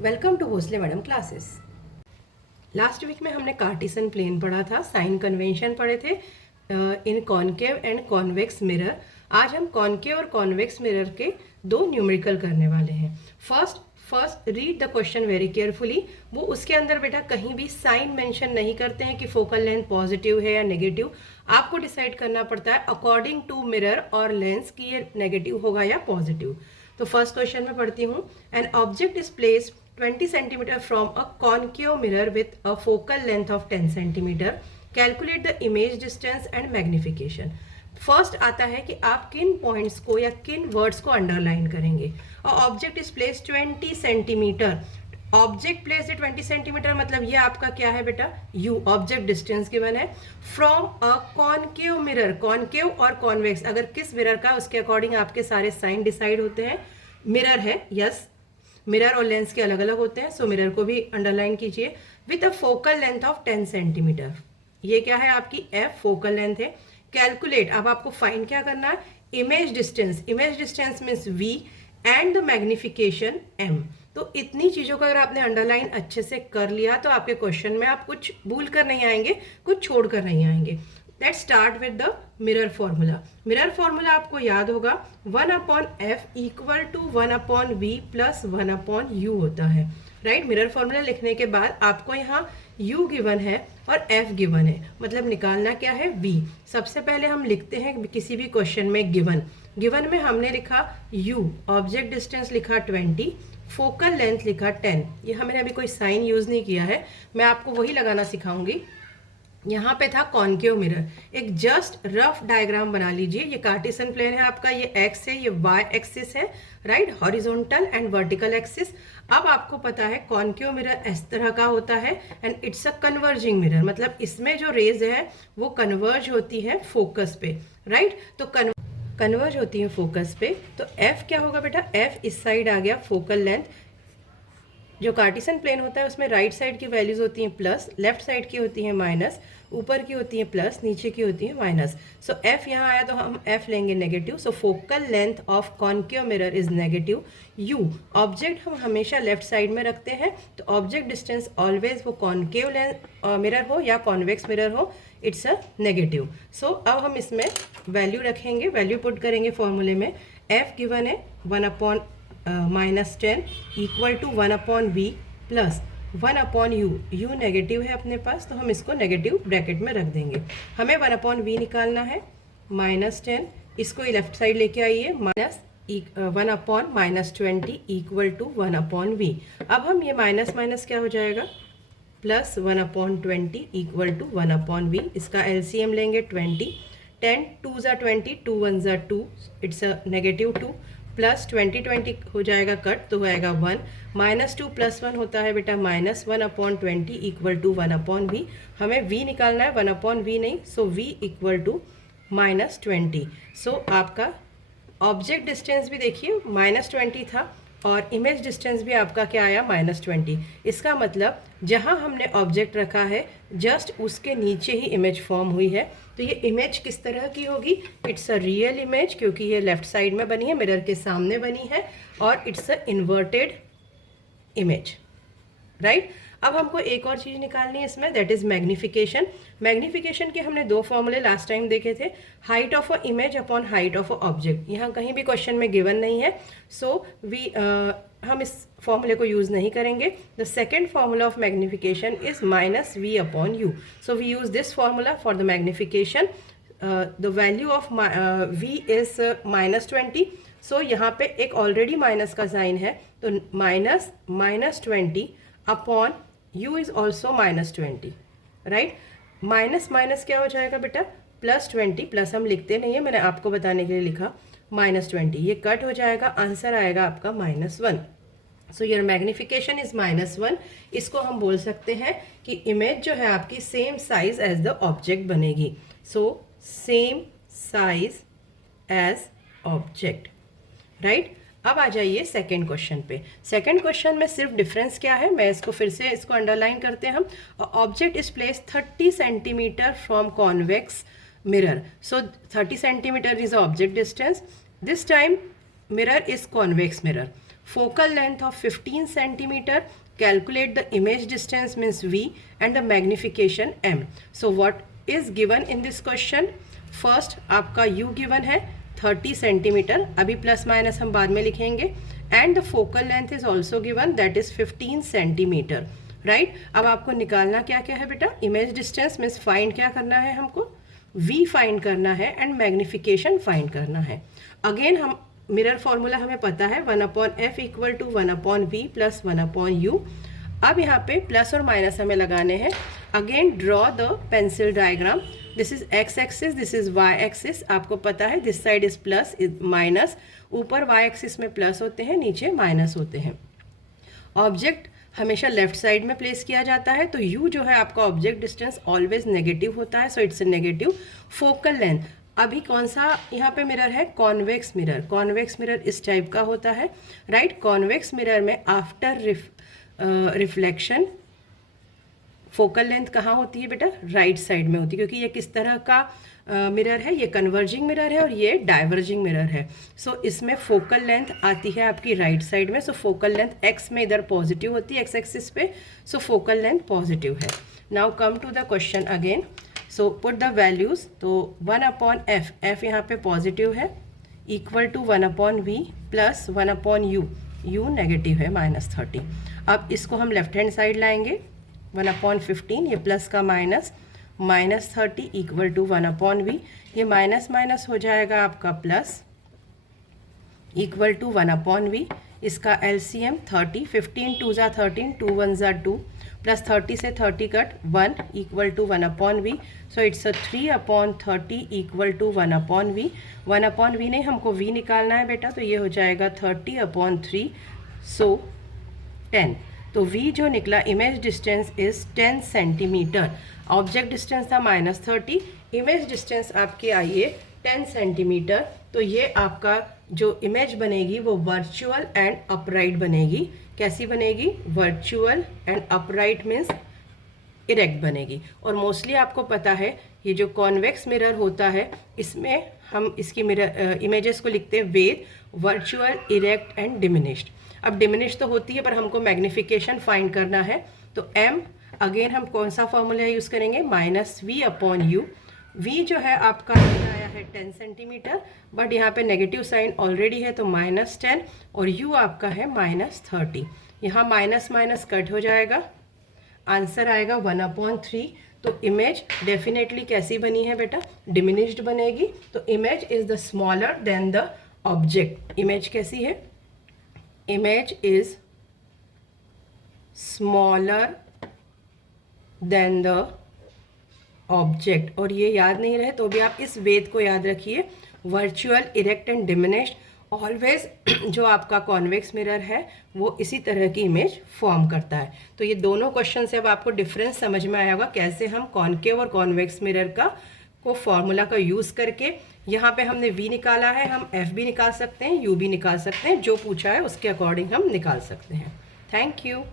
Welcome to Bhosle madam classes. Last week में हमने Cartesian plane पढ़ा था, साइन कन्वेंशन पढ़े थे इन कॉनकेव एंड कॉन्वेक्स मिरर। आज हम कॉनकेव और कॉन्वेक्स मिरर के दो न्यूमेरिकल करने वाले हैं। First read the question very carefully. वो उसके अंदर बेटा कहीं भी साइन मेंशन नहीं करते हैं कि फोकल लेंथ पॉजिटिव है या नेगेटिव। आपको डिसाइड करना पड़ता है अकॉर्डिंग टू मिरर और लेंस कि ये नेगेटिव होगा या पॉजिटिव। तो फर्स्ट क्वेश्चन में पढ़ती हूँ। An object is placed 20 cm from a concave mirror with a focal length of 10 cm. Calculate the image distance and magnification. First आता है कि आप किन पॉइंट्स को या किन वर्ड्स को अंडरलाइन करेंगे। Object is place 20 centimetre. Object place 20 centimetre मतलब ये आपका क्या है बेटा, यू। ऑब्जेक्ट डिस्टेंस गिवन है from a concave mirror. Concave और कॉन्वेक्स अगर किस मिरर का, उसके अकॉर्डिंग आपके सारे साइन डिसाइड होते हैं। मिरर है, यस, मिरर और लेंस के अलग अलग होते हैं, सो मिरर को भी अंडरलाइन कीजिए। With a focal length of 10 centimetre. ये क्या है आपकी एफ, फोकल लेंथ है। कैलकुलेट, अब आपको फाइंड क्या करना है, image distance. Image distance means v and the magnification m. तो इतनी चीजों को अगर आपने अंडरलाइन अच्छे से कर लिया तो आपके क्वेश्चन में आप कुछ भूल कर नहीं आएंगे, कुछ छोड़ कर नहीं आएंगे। Let's start with the mirror formula. Mirror formula आपको याद होगा 1/f equal to 1/v plus 1/u होता है, राइट। मिरर फॉर्मूला लिखने के बाद आपको यहाँ u गिवन है और f गिवन है, मतलब निकालना क्या है, v। सबसे पहले हम लिखते हैं किसी भी क्वेश्चन में गिवन। गिवन में हमने लिखा u, ऑब्जेक्ट डिस्टेंस लिखा 20, फोकल लेंथ लिखा 10। ये हमने अभी कोई साइन यूज नहीं किया है, मैं आपको वही लगाना सिखाऊंगी। यहाँ पे था कॉनकेव मिरर। एक जस्ट रफ डायग्राम बना लीजिए। ये कार्टेशियन प्लेन है आपका, ये एक्स है, ये वाई एक्सिस है, right, horizontal and vertical axis. अब आपको पता है कॉनकेव मिरर इस तरह का होता है and it's a converging mirror, मतलब इसमें जो रेज है वो कन्वर्ज होती है फोकस पे, राइट। तो कन्वर्ज होती है फोकस पे। तो एफ क्या होगा बेटा, एफ इस साइड आ गया फोकल लेंथ। जो कार्टेशियन प्लेन होता है उसमें राइट साइड की वैल्यूज होती हैं प्लस, लेफ्ट साइड की होती हैं माइनस, ऊपर की होती है प्लस, नीचे की होती है माइनस। सो एफ यहाँ आया तो हम एफ लेंगे negative. So focal length of concave mirror is negative. You, object हम हमेशा लेफ्ट साइड में रखते हैं, तो ऑब्जेक्ट डिस्टेंस ऑलवेज वो कॉनकेव मिरर हो या कॉन्वेक्स मिरर हो, इट्स अ नेगेटिव। सो अब हम इसमें वैल्यू रखेंगे, वैल्यू पुट करेंगे फॉर्मूले में। एफ गिवन है 1/-10 equal to 1/v plus 1/u। u negative है अपने पास, तो हम इसको नेगेटिव ब्रैकेट में रख देंगे। हमें 1/v निकालना है, -10, इसको लेफ्ट साइड लेके आइए, माइनस 1/-20 इक्वल टू 1/v। अब हम ये माइनस माइनस क्या हो जाएगा, प्लस 1/20 इक्वल टू 1/v। इसका एलसीएम लेंगे 20, 10 2 ज़ा 20, 2 1 ज़ा 2, इट्स अ -2, प्लस 20 हो जाएगा कट, तो आएगा 1, -2 + 1 होता है बेटा -1/20 इक्वल टू 1/v। हमें v निकालना है, 1/v नहीं, सो v इक्वल टू -20। सो आपका ऑब्जेक्ट डिस्टेंस भी देखिए -20 था और इमेज डिस्टेंस भी आपका क्या आया, -20। इसका मतलब जहाँ हमने ऑब्जेक्ट रखा है जस्ट उसके नीचे ही इमेज फॉर्म हुई है। तो ये इमेज किस तरह की होगी, इट्स अ रियल इमेज, क्योंकि ये लेफ्ट साइड में बनी है, मिरर के सामने बनी है, और it's a inverted image, right. अब हमको एक और चीज़ निकालनी है इसमें, दैट इज मैग्निफिकेशन। मैग्निफिकेशन के हमने दो फॉर्मूले लास्ट टाइम देखे थे, height of a image upon height of a object. यहाँ कहीं भी क्वेश्चन में गिवन नहीं है, सो हम इस फॉर्मूले को यूज़ नहीं करेंगे। The second formula of magnification is -v/u। So we use this formula for the magnification. The value of v is -20। सो यहाँ पे एक ऑलरेडी माइनस का साइन है, तो -20 upon u is also -20, right. Minus minus क्या हो जाएगा बेटा, +20, प्लस हम लिखते नहीं है, मैंने आपको बताने के लिए लिखा -20। ये कट हो जाएगा, आंसर आएगा आपका -1। So your magnification is -1। इसको हम बोल सकते हैं कि इमेज जो है आपकी same size as the object बनेगी। So same size as object, right. अब आ जाइए सेकेंड क्वेश्चन पे। सेकेंड क्वेश्चन में सिर्फ डिफरेंस क्या है, मैं इसको फिर से इसको अंडरलाइन करते हैं हम। Object is place 30 centimetre from convex mirror. So 30 centimetre is object distance. This time mirror is convex mirror. focal length of 15 centimeter, calculate the image distance means V and the magnification M. So what is given in this question? First आपका U given है 30 centimetre, अभी plus minus हम बाद में लिखेंगे, and the focal length is also given that is 15 centimetre, right. अब आपको निकालना क्या क्या है बेटा? इमेज डिस्टेंस मीन्स फाइंड क्या करना है हमको? V फाइंड करना है एंड मैग्निफिकेशन फाइंड करना है। अगेन हम मिरर फॉर्मूला हमें पता है 1/f equal to 1/v plus 1/u। अब यहाँ पे प्लस और माइनस हमें लगाने हैं। Again draw the pencil diagram. This is x axis, this is y axis. आपको पता है this side is plus minus, ऊपर वाई एक्सिस में प्लस होते हैं, नीचे माइनस होते हैं। ऑब्जेक्ट हमेशा लेफ्ट साइड में प्लेस किया जाता है, तो u जो है आपका ऑब्जेक्ट डिस्टेंस ऑलवेज नेगेटिव होता है, so it's negative. Focal length, अभी कौन सा यहाँ पे मिरर है? Convex mirror. कॉन्वेक्स मिरर इस टाइप का होता है, राइट। कॉन्वेक्स मिरर में आफ्टर रिफ्लेक्शन फोकल लेंथ कहाँ होती है बेटा? राइट साइड में होती है, क्योंकि ये किस तरह का मिरर है? ये कन्वर्जिंग मिरर है और ये डाइवर्जिंग मिरर है। सो इसमें फोकल लेंथ आती है आपकी राइट साइड में। सो फोकल लेंथ एक्स में इधर पॉजिटिव होती है, एक्स एक्सिस पे, सो फोकल लेंथ पॉजिटिव है। Now come to the question again. So put the values. तो 1/f, f यहाँ पे पॉजिटिव है, equal to 1/v plus 1/u, u negative है -30। अब इसको हम लेफ्ट हैंड साइड लाएंगे, 1/15, ये प्लस का माइनस, -30 इक्वल टू 1/v, ये माइनस माइनस हो जाएगा आपका प्लस, इक्वल टू 1/v। इसका एलसीएम 30, 15 2 ज़ा 13, 2 1 ज़ा 2, प्लस 30 से 30 cut 1 equal to 1/v। So it's a 3/30 equal to 1/v। 1/v नहीं, हमको v निकालना है बेटा, तो ये हो जाएगा 30/3, सो 10। तो v जो निकला, image distance is 10 centimetre. Object distance था -30, इमेज डिस्टेंस आपकी आई है 10 सेंटीमीटर। तो ये आपका जो इमेज बनेगी वो वर्चुअल एंड अपराइट बनेगी। कैसी बनेगी? Virtual and upright means erect बनेगी। और मोस्टली आपको पता है ये जो कॉन्वेक्स मिरर होता है, इसमें हम इसकी मिरर इमेजेस को लिखते हैं वेद, वर्चुअल, इरेक्ट एंड डिमिनिश्ड। अब डिमिनिश तो होती है, पर हमको मैग्निफिकेशन फाइंड करना है, तो m अगेन हम कौन सा फॉर्मूला यूज़ करेंगे? -v/u। v जो है आपका आया है 10 सेंटीमीटर, बट यहाँ पे नेगेटिव साइन ऑलरेडी है, तो -10, और u आपका है -30। यहाँ माइनस माइनस कट हो जाएगा, आंसर आएगा 1/3। तो इमेज डेफिनेटली कैसी बनी है बेटा? डिमिनिश्ड बनेगी। तो image is the smaller than the object. Image कैसी है? Image is smaller than the object. और ये याद नहीं रहे तो भी आप इस वेद को याद रखिए, virtual, erect and diminished. Always जो आपका कॉन्वेक्स मिरर है वो इसी तरह की इमेज फॉर्म करता है। तो ये दोनों क्वेश्चन से अब आपको डिफरेंस समझ में आया होगा, कैसे हम कॉन्केव और कॉन्वेक्स मिरर का को फॉर्मूला का यूज़ करके, यहाँ पे हमने v निकाला है, हम f भी निकाल सकते हैं, u भी निकाल सकते हैं, जो पूछा है उसके अकॉर्डिंग हम निकाल सकते हैं। Thank you.